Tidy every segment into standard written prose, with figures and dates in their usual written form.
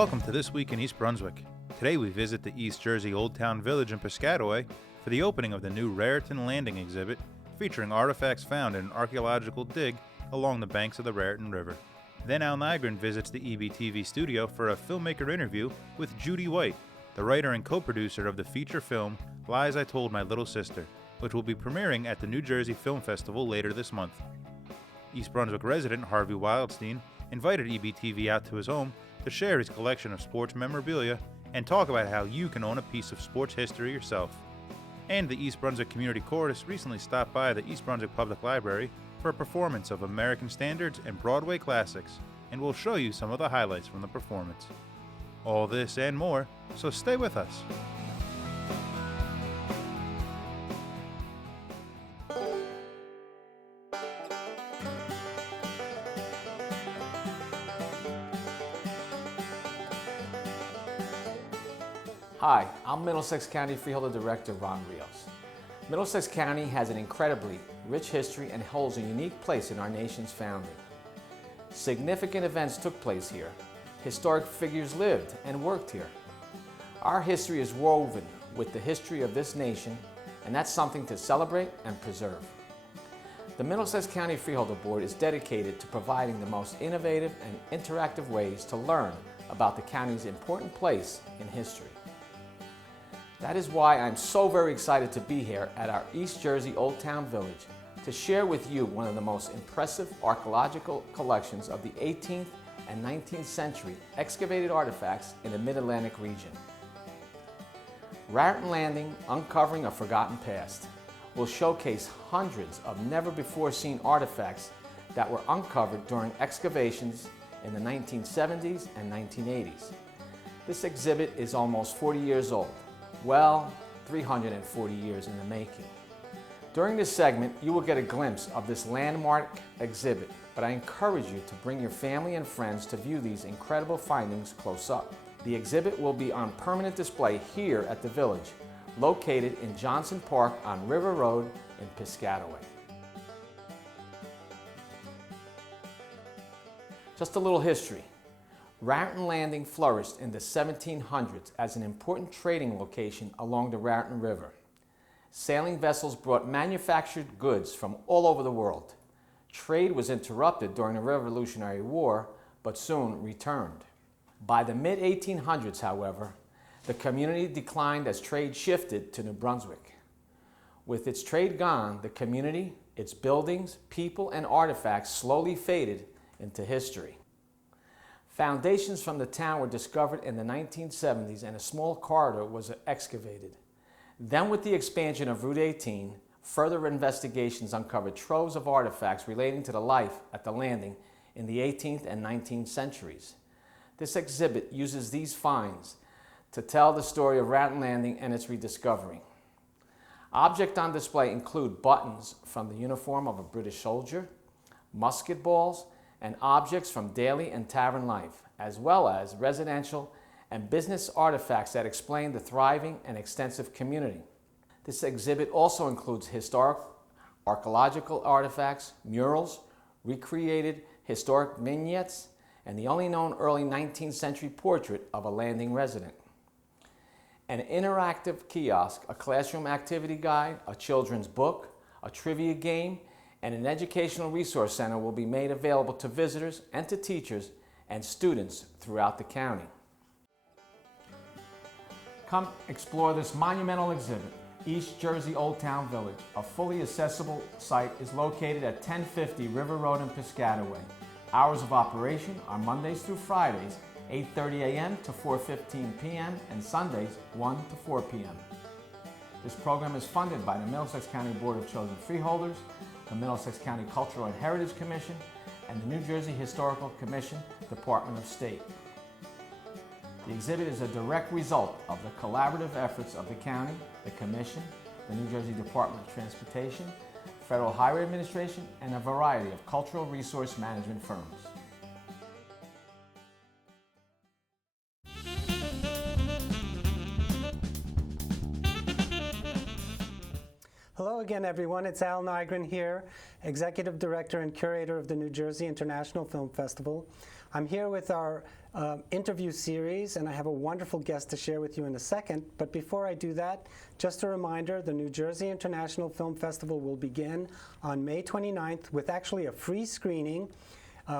Welcome to This Week in East Brunswick. Today we visit the East Jersey Old Town Village in Piscataway for the opening of the new Raritan Landing exhibit featuring artifacts found in an archaeological dig along the banks of the Raritan River. Then Al Nygren visits the EBTV studio for a filmmaker interview with Judy, the writer and co-producer of the feature film Lies I Told My Little Sister, which will be premiering at the New Jersey Film Festival later this month. East Brunswick resident Harvey Wildstein invited EBTV out to his home to share his collection of sports memorabilia and talk about how you can own a piece of sports history yourself. And the East Brunswick Community Chorus recently stopped by the East Brunswick Public Library for a performance of American standards and Broadway classics, and we'll show you some of the highlights from the performance. All this and more, so stay with us. Hi, I'm Middlesex County Freeholder Director Ron Rios. Middlesex County has an incredibly rich history and holds a unique place in our nation's founding. Significant events took place here. Historic figures lived and worked here. Our history is woven with the history of this nation, and that's something to celebrate and preserve. The Middlesex County Freeholder Board is dedicated to providing the most innovative and interactive ways to learn about the county's important place in history. That is why I'm so very excited to be here at our East Jersey Old Town Village to share with you one of the most impressive archaeological collections of the 18th and 19th century excavated artifacts in the Mid-Atlantic region. Raritan Landing, Uncovering a Forgotten Past, will showcase hundreds of never-before-seen artifacts that were uncovered during excavations in the 1970s and 1980s. This exhibit is almost 40 years old. Well, 340 years in the making. During this segment, you will get a glimpse of this landmark exhibit, but I encourage you to bring your family and friends to view these incredible findings close up. The exhibit will be on permanent display here at the village, located in Johnson Park on River Road in Piscataway. Just a little history. Raritan Landing flourished in the 1700s as an important trading location along the Raritan River. Sailing vessels brought manufactured goods from all over the world. Trade was interrupted during the Revolutionary War, but soon returned. By the mid-1800s, however, the community declined as trade shifted to New Brunswick. With its trade gone, the community, its buildings, people, and artifacts slowly faded into history. Foundations from the town were discovered in the 1970s and a small corridor was excavated. Then with the expansion of Route 18, further investigations uncovered troves of artifacts relating to the life at the landing in the 18th and 19th centuries. This exhibit uses these finds to tell the story of Raritan Landing and its rediscovery. Objects on display include buttons from the uniform of a British soldier, musket balls, and objects from daily and tavern life, as well as residential and business artifacts that explain the thriving and extensive community. This exhibit also includes historic archaeological artifacts, murals, recreated historic vignettes, and the only known early 19th century portrait of a landing resident. An interactive kiosk, a classroom activity guide, a children's book, a trivia game, and an educational resource center will be made available to visitors and to teachers and students throughout the county. Come explore this monumental exhibit. East Jersey Old Town Village, a fully accessible site, is located at 1050 River Road in Piscataway. Hours of operation are Mondays through Fridays, 8:30 a.m. to 4:15 p.m. and Sundays, 1 to 4 p.m. This program is funded by the Middlesex County Board of Chosen Freeholders, the Middlesex County Cultural and Heritage Commission, and the New Jersey Historical Commission, Department of State. The exhibit is a direct result of the collaborative efforts of the county, the Commission, the New Jersey Department of Transportation, Federal Highway Administration, and a variety of cultural resource management firms. Hello again, everyone. It's Al Nygren here, Executive Director and Curator of the New Jersey International Film Festival. I'm here with our interview series, and I have a wonderful guest to share with you in a second. But before I do that, just a reminder, the New Jersey International Film Festival will begin on May 29th with actually a free screening.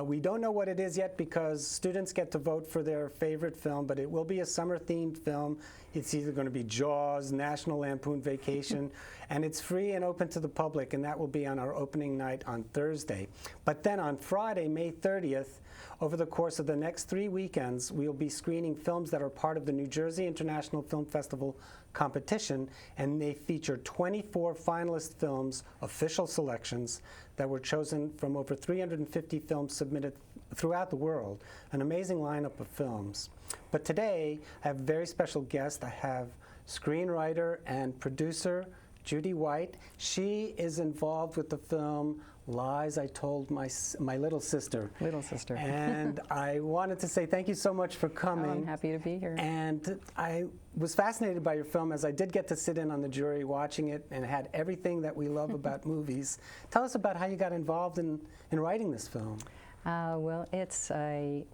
We don't know what it is yet because students get to vote for their favorite film, but it will be a summer-themed film. It's either going to be Jaws, National Lampoon Vacation, and it's free and open to the public, and that will be on our opening night on Thursday. But then on Friday, May 30th, over the course of the next 3 weekends, we'll be screening films that are part of the New Jersey International Film Festival competition, and they feature 24 finalist films, official selections, that were chosen from over 350 films submitted throughout the world, an amazing lineup of films. But today, I have a very special guest. I have screenwriter and producer Judy White. She is involved with the film Lies I Told My Little Sister. Little Sister. And I wanted to say thank you so much for coming. Oh, I'm happy to be here. And I was fascinated by your film, as I did get to sit in on the jury watching it, and it had everything that we love about movies. Tell us about how you got involved in writing this film. Well, it's a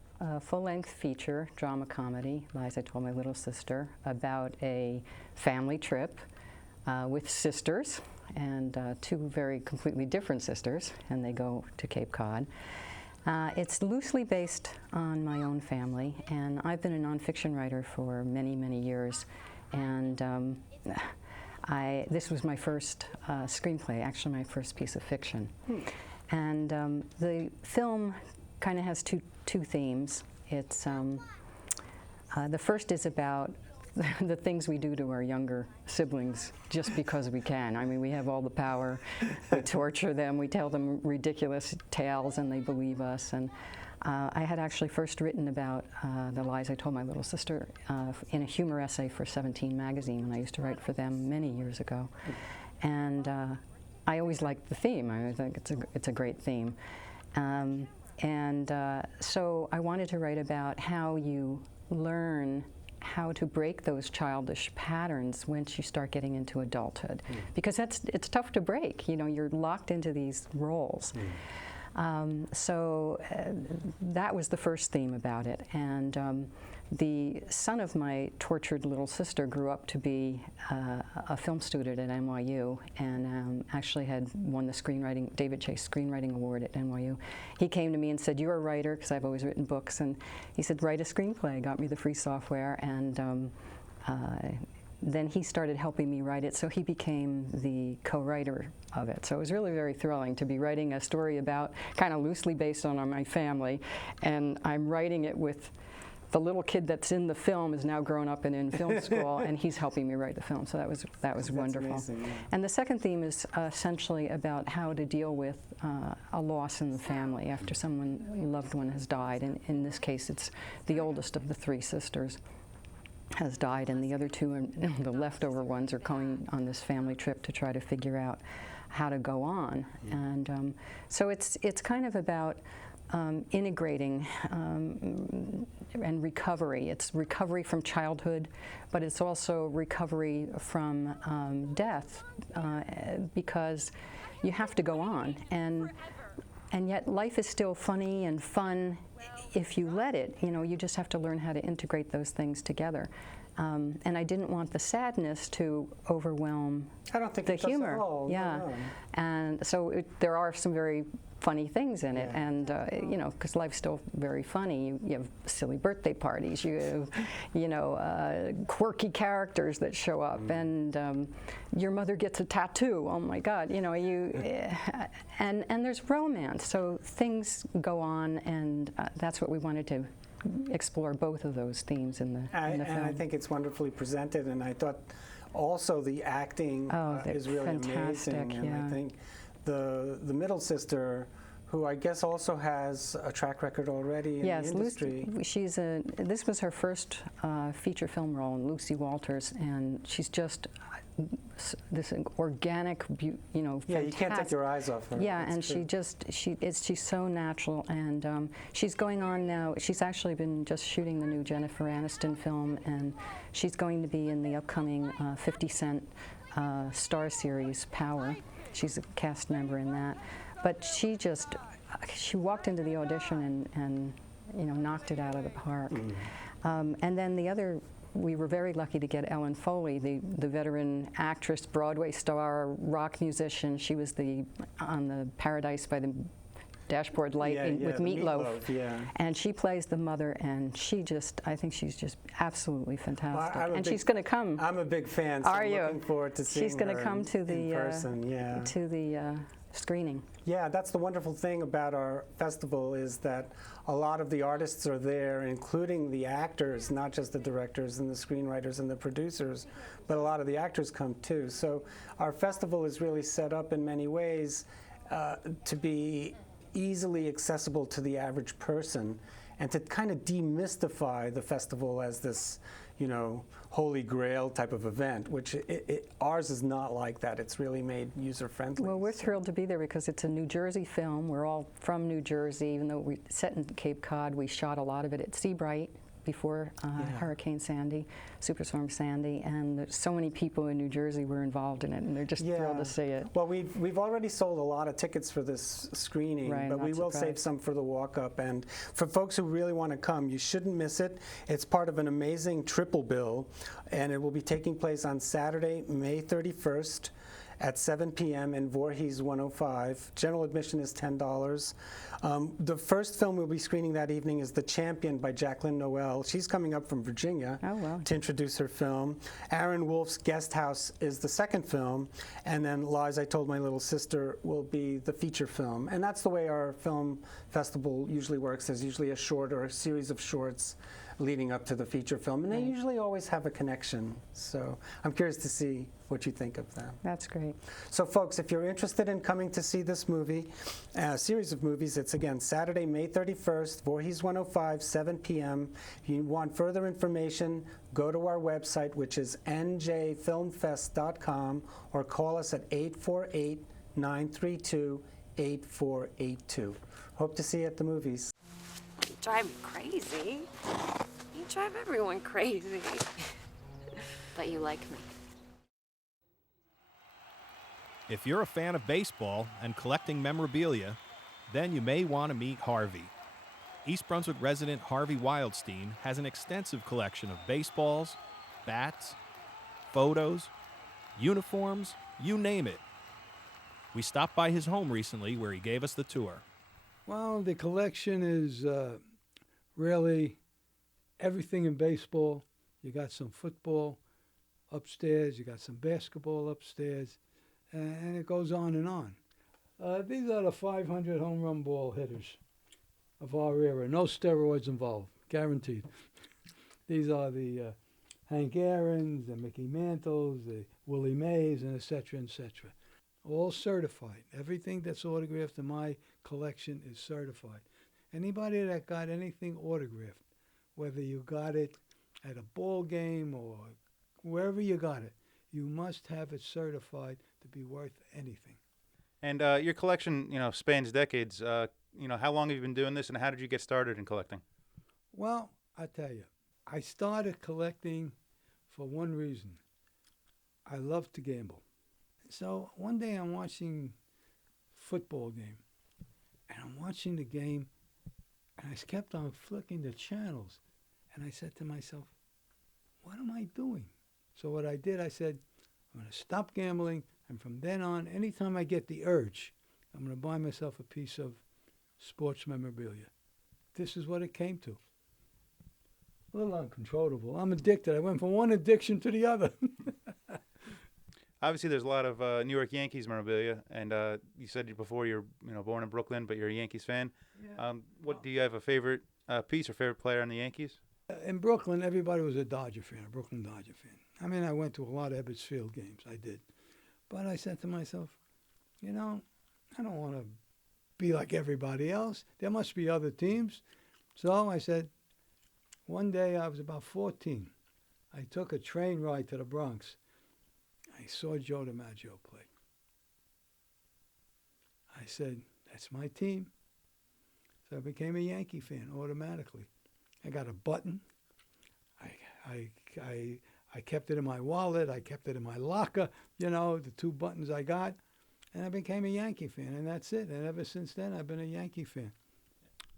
full-length feature drama comedy, Lies I Told My Little Sister, about a family trip with sisters, and two very completely different sisters, and they go to Cape Cod. It's loosely based on my own family, and I've been a nonfiction writer for many, many years, and this was my first screenplay, actually my first piece of fiction. And the film kind of has two themes. It's the first is about the things we do to our younger siblings just because we can. I mean, we have all the power. We torture them. We tell them ridiculous tales, and they believe us. And I had actually first written about the lies I told my little sister in a humor essay for 17 magazine, when I used to write for them many years ago. And I always liked the theme. I think it's a great theme. So I wanted to write about how you learn how to break those childish patterns once you start getting into adulthood, because it's tough to break. You know, you're locked into these roles. So that was the first theme about it. And the son of my tortured little sister grew up to be a film student at NYU, and actually had won the David Chase Screenwriting Award at NYU. He came to me and said, "You're a writer," because I've always written books, and he said, "Write a screenplay." Got me the free software, and then he started helping me write it, so he became the co-writer of it. So it was really very thrilling to be writing a story about, kind of loosely based on my family, and I'm writing it with the little kid that's in the film is now grown up and in film school, and he's helping me write the film. So that was wonderful. Amazing, yeah. And the second theme is essentially about how to deal with a loss in the family after a loved one has died. And in this case, it's the oldest of the three sisters has died, and the other two, the leftover ones, are going on this family trip to try to figure out how to go on. And so it's kind of about integrating and recovery. It's recovery from childhood, but it's also recovery from death, because you have to go on, and yet life is still funny and fun if you let it. You know, you just have to learn how to integrate those things together. And I didn't want the sadness to overwhelm the humor. Yeah, no. And so there are some very funny things in it, and you know, because life's still very funny. You have silly birthday parties. You have, you know, quirky characters that show up, and your mother gets a tattoo. Oh my God, you know, and there's romance. So things go on, and that's what we wanted to explore, both of those themes in the film. And I think it's wonderfully presented, and I thought also the acting is really fantastic, amazing. And yeah. I think the middle sister, who I guess also has a track record already in the industry. Yes, this was her first feature film role in Lucy Walters, and she's just this organic, you know, yeah, fantastic. you can't take your eyes off her. Yeah, it's and true. she's so natural, and she's going on now. She's actually been just shooting the new Jennifer Aniston film, and she's going to be in the upcoming 50 Cent Star series Power. She's a cast member in that. But she walked into the audition, and knocked it out of the park. And then we were very lucky to get Ellen Foley, the veteran actress, Broadway star, rock musician. She was on the Paradise by the Dashboard Light with Meatloaf. Yeah. And she plays the mother, and I think she's just absolutely fantastic. Well, she's going to come. I'm a big fan, so I'm looking forward to seeing her She's going to come to in person, to the screening. Yeah, that's the wonderful thing about our festival, is that a lot of the artists are there, including the actors, not just the directors and the screenwriters and the producers, but a lot of the actors come too. So our festival is really set up in many ways to be easily accessible to the average person, and to kind of demystify the festival as this, holy grail type of event, which ours is not like that. It's really made user-friendly. Well, we're thrilled to be there because it's a New Jersey film. We're all from New Jersey, even though we're set in Cape Cod. We shot a lot of it at Seabright before Hurricane Sandy, Superstorm Sandy, and there's so many people in New Jersey were involved in it, and they're just thrilled to see it. Well, we've already sold a lot of tickets for this screening, but we will save some for the walk-up. And for folks who really want to come, you shouldn't miss it. It's part of an amazing triple bill, and it will be taking place on Saturday, May 31st, at 7 p.m. in Voorhees 105. General admission is $10. The first film we'll be screening that evening is The Champion by Jacqueline Noel. She's coming up from Virginia to introduce her film. Aaron Wolf's Guest House is the second film, and then Lies I Told My Little Sister will be the feature film. And that's the way our film festival usually works. There's usually a short or a series of shorts leading up to the feature film, and they usually always have a connection. So I'm curious to see what you think of them. That's great. So folks, if you're interested in coming to see this movie, series of movies, it's again Saturday, May 31st, Voorhees 105, 7 p.m. If you want further information, go to our website, which is njfilmfest.com, or call us at 848-932-8482. Hope to see you at the movies. You drive me crazy. You drive everyone crazy. But you like me. If you're a fan of baseball and collecting memorabilia, then you may want to meet Harvey. East Brunswick resident Harvey Wildstein has an extensive collection of baseballs, bats, photos, uniforms, you name it. We stopped by his home recently where he gave us the tour. Well, the collection is really everything in baseball. You got some football upstairs, you got some basketball upstairs, and it goes on and on. These are the 500 home run ball hitters of our era. No steroids involved, guaranteed. These are the Hank Aaron's, the Mickey Mantles, the Willie Mays, and et cetera, all certified. Everything that's autographed in my collection is certified. Anybody that got anything autographed, whether you got it at a ball game or wherever you got it, you must have it certified to be worth anything. And your collection, spans decades. How long have you been doing this, and how did you get started in collecting? Well, I tell you, I started collecting for one reason. I love to gamble. So one day I'm watching football game, and I'm watching the game, and I kept on flicking the channels, and I said to myself, what am I doing? So what I did, I said, I'm going to stop gambling, and from then on, anytime I get the urge, I'm going to buy myself a piece of sports memorabilia. This is what it came to. A little uncontrollable. I'm addicted. I went from one addiction to the other. Obviously, there's a lot of New York Yankees memorabilia, and you said before you're born in Brooklyn, but you're a Yankees fan. Yeah. Do you have a favorite piece or favorite player on the Yankees? In Brooklyn, everybody was a Dodger fan, a Brooklyn Dodger fan. I mean, I went to a lot of Ebbets Field games. I did. But I said to myself, I don't want to be like everybody else. There must be other teams. So I said, one day I was about 14. I took a train ride to the Bronx. I saw Joe DiMaggio play. I said, that's my team. So I became a Yankee fan automatically. I got a button. I kept it in my wallet. I kept it in my locker, the 2 buttons I got. And I became a Yankee fan, and that's it. And ever since then, I've been a Yankee fan.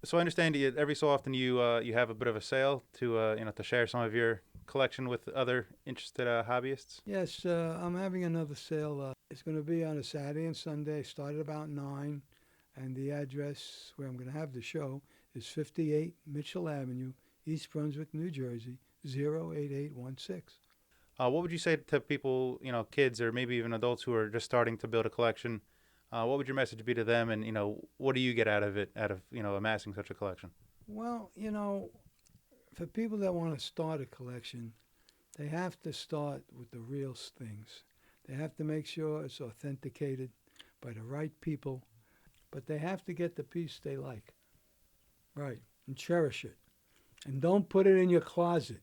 So I understand every so often you have a bit of a sale to to share some of your collection with other interested hobbyists. Yes, I'm having another sale. It's going to be on a Saturday and Sunday. Start at about 9, and the address where I'm going to have the show is 58 Mitchell Avenue, East Brunswick, New Jersey, 08816. What would you say to people, kids or maybe even adults who are just starting to build a collection? What would your message be to them, and what do you get out of it, amassing such a collection? Well, for people that want to start a collection, they have to start with the real things. They have to make sure it's authenticated by the right people, but they have to get the piece they like, right, and cherish it. And don't put it in your closet.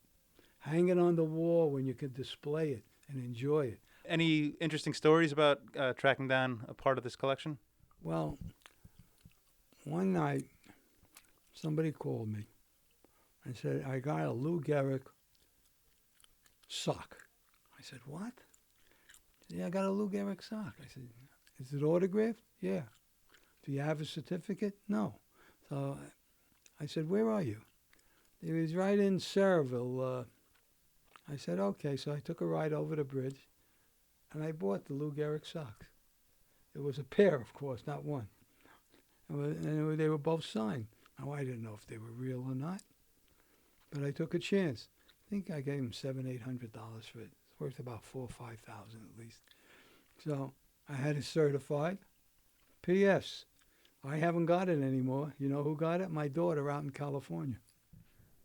Hang it on the wall when you can display it and enjoy it. Any interesting stories about tracking down a part of this collection? Well, one night, somebody called me and said, I got a Lou Gehrig sock. I said, what? Yeah, I got a Lou Gehrig sock. I said, is it autographed? Yeah. Do you have a certificate? No. So I said, where are you? He was right in Saraville. I said, okay. So I took a ride over the bridge, and I bought the Lou Gehrig socks. It was a pair, of course, not one. And they were both signed. Now, I didn't know if they were real or not, but I took a chance. I think I gave him $700-800 for it. It's worth about $4,000 or $5,000 at least. So I had it certified. P.S. I haven't got it anymore. You know who got it? My daughter out in California.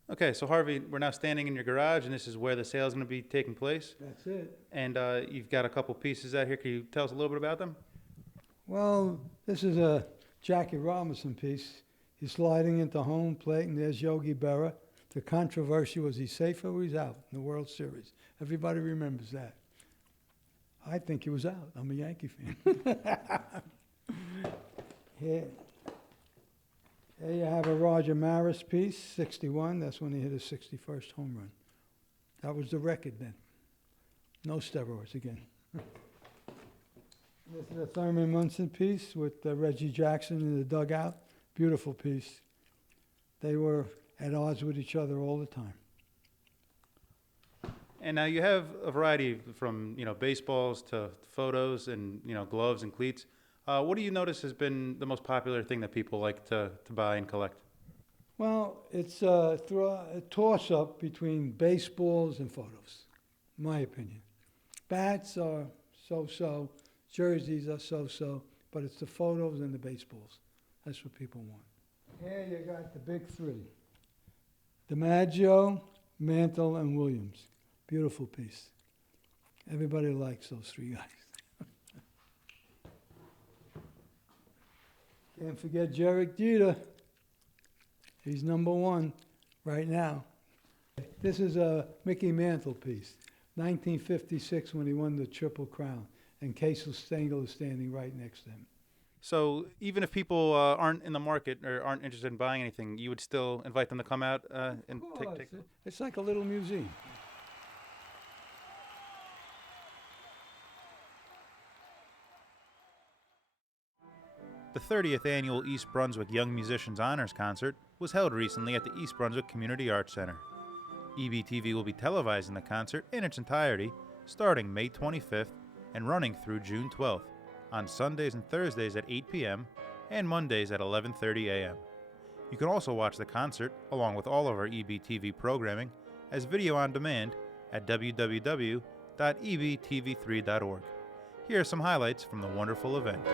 Okay, so Harvey, we're now standing in your garage, and this is where the sale is going to be taking place. That's it. And you've got a couple pieces out here. Can you tell us a little bit about them? Well, this is a Jackie Robinson piece. He's sliding into home plate, and there's Yogi Berra. The controversy was he safe or he's out in the World Series. Everybody remembers that. I think he was out. I'm a Yankee fan. Here you have a Roger Maris piece, 61. That's when he hit his 61st home run. That was the record then. No steroids again. This is a Thurman Munson piece with Reggie Jackson in the dugout. Beautiful piece. They were at odds with each other all the time. And now you have a variety from baseballs to photos and gloves and cleats. What do you notice has been the most popular thing that people like to buy and collect? Well, it's a toss-up between baseballs and photos, in my opinion. Bats are so-so, jerseys are so-so, but it's the photos and the baseballs. That's what people want. Here you got the big three. DiMaggio, Mantle, and Williams. Beautiful piece. Everybody likes those three guys. Can't forget Derek Jeter. He's number one right now. This is a Mickey Mantle piece, 1956 when he won the Triple Crown, and Casey Stengel is standing right next to him. So even if people aren't in the market or aren't interested in buying anything, you would still invite them to come out and take. It's like a little museum. The 30th annual East Brunswick Young Musicians Honors Concert was held recently at the East Brunswick Community Arts Center. EBTV will be televising the concert in its entirety starting May 25th and running through June 12th on Sundays and Thursdays at 8 p.m. and Mondays at 11:30 a.m. You can also watch the concert along with all of our EBTV programming as video on demand at www.ebtv3.org. Here are some highlights from the wonderful event.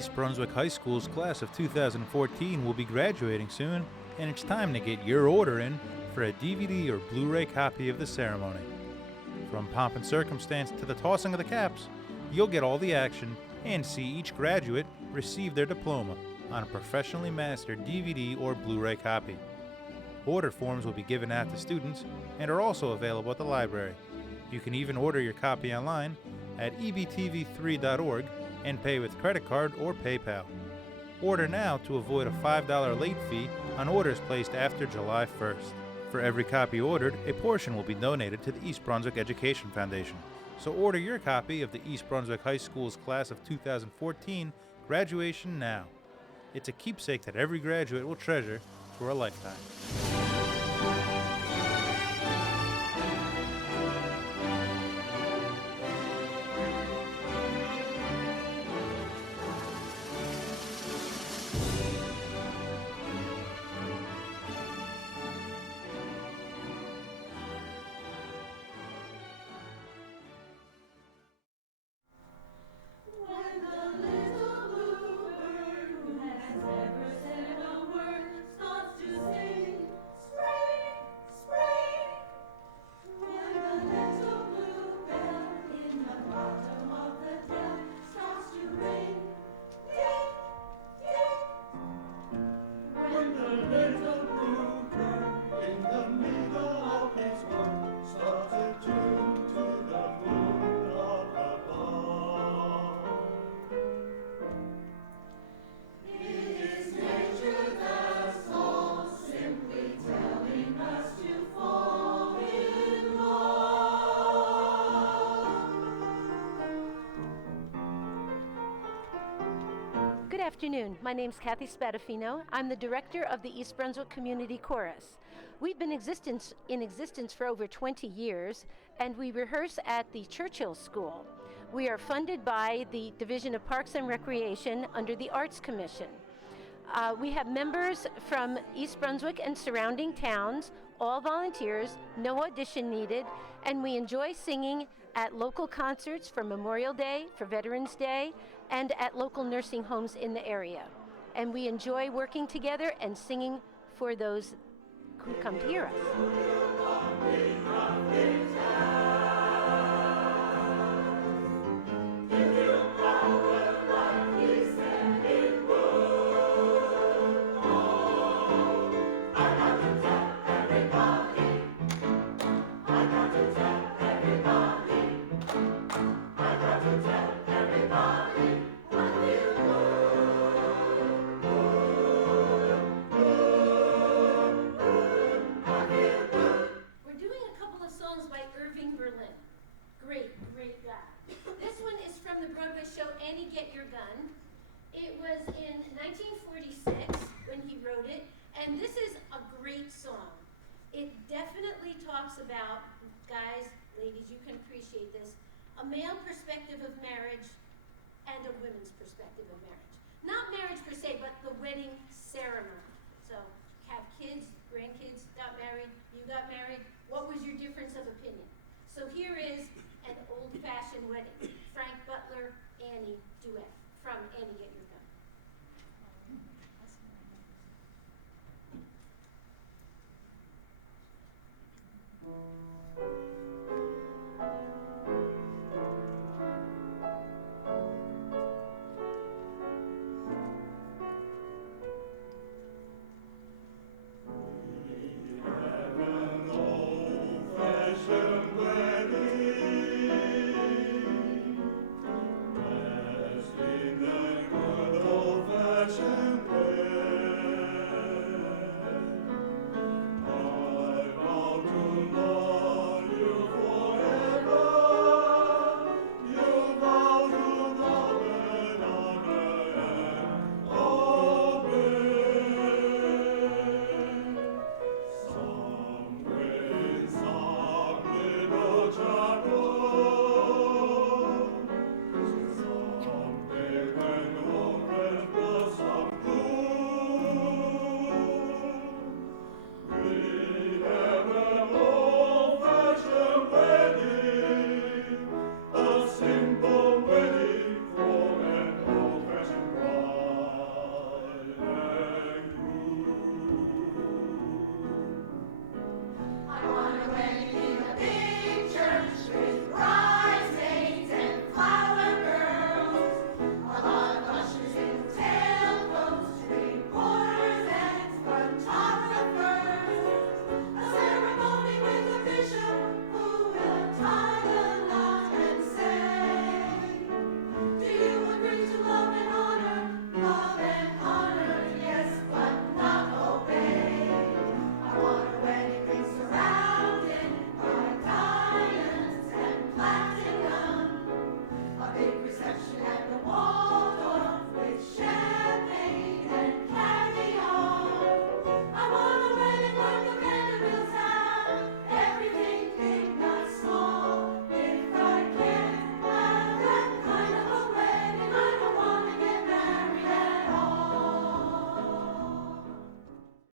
East Brunswick High School's class of 2014 will be graduating soon, and it's time to get your order in for a DVD or Blu-ray copy of the ceremony. From pomp and circumstance to the tossing of the caps, you'll get all the action and see each graduate receive their diploma on a professionally mastered DVD or Blu-ray copy. Order forms will be given out to students and are also available at the library. You can even order your copy online at EBTV3.org and pay with credit card or PayPal. Order now to avoid a $5 late fee on orders placed after July 1st. For every copy ordered, a portion will be donated to the East Brunswick Education Foundation. So order your copy of the East Brunswick High School's class of 2014 graduation now. It's a keepsake that every graduate will treasure for a lifetime. Good afternoon. My name's Kathy Spadafino. I'm the director of the East Brunswick Community Chorus. We've been in existence for over 20 years, and we rehearse at the Churchill School. We are funded by the Division of Parks and Recreation under the Arts Commission. We have members from East Brunswick and surrounding towns, all volunteers, no audition needed, and we enjoy singing at local concerts for Memorial Day, for Veterans Day, and at local nursing homes in the area. And we enjoy working together and singing for those who come to hear us. It was in 1946 when he wrote it, and this is a great song. It definitely talks about, guys, ladies, you can appreciate this, a male perspective of marriage and a women's perspective of marriage. Not marriage per se, but the wedding ceremony. So, have kids, grandkids, got married, you got married, what was your difference of opinion? So here is an old-fashioned wedding. Frank Butler, Annie duet from Annie Get Your Gun.